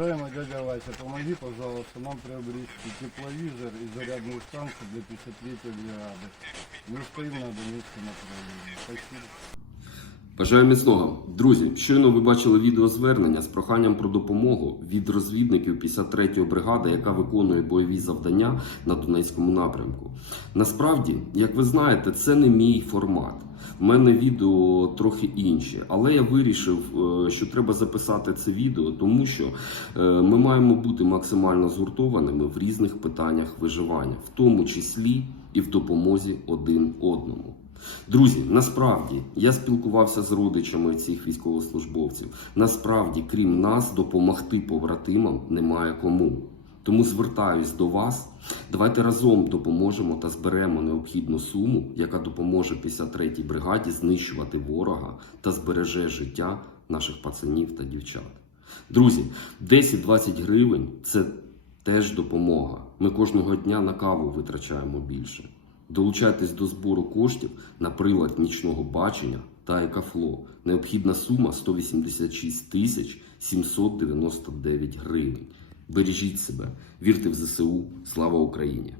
Уважаемый дядя Вася, помоги, пожалуйста, нам приобрести тепловизор и зарядную станцию для 53-й бригады. Мы стоим на Донецком направлении. Спасибо. Бажаю міцного. Друзі, щойно ви бачили відеозвернення з проханням про допомогу від розвідників 53-ї бригади, яка виконує бойові завдання на Донецькому напрямку. Насправді, як ви знаєте, це не мій формат. В мене відео трохи інші, але я вирішив, е, що треба записати це відео, тому що е, ми маємо бути максимально згуртованими в різних питаннях виживання, в тому числі і в допомозі один одному. Друзі, насправді я спілкувався з родичами цих військовослужбовців. Насправді, крім нас, допомогти побратимам немає кому. Тому звертаюсь до вас. Давайте разом допоможемо та зберемо необхідну суму, яка допоможе 53-й бригаді знищувати ворога та збереже життя наших пацанів та дівчат. Друзі, 10-20 гривень це теж допомога. Ми кожного дня на каву витрачаємо більше. Долучайтесь до збору коштів на прилад нічного бачення та екафло. Необхідна сума 186 тисяч 799 гривень. Бережіть себе, вірте в ЗСУ. Слава Україні!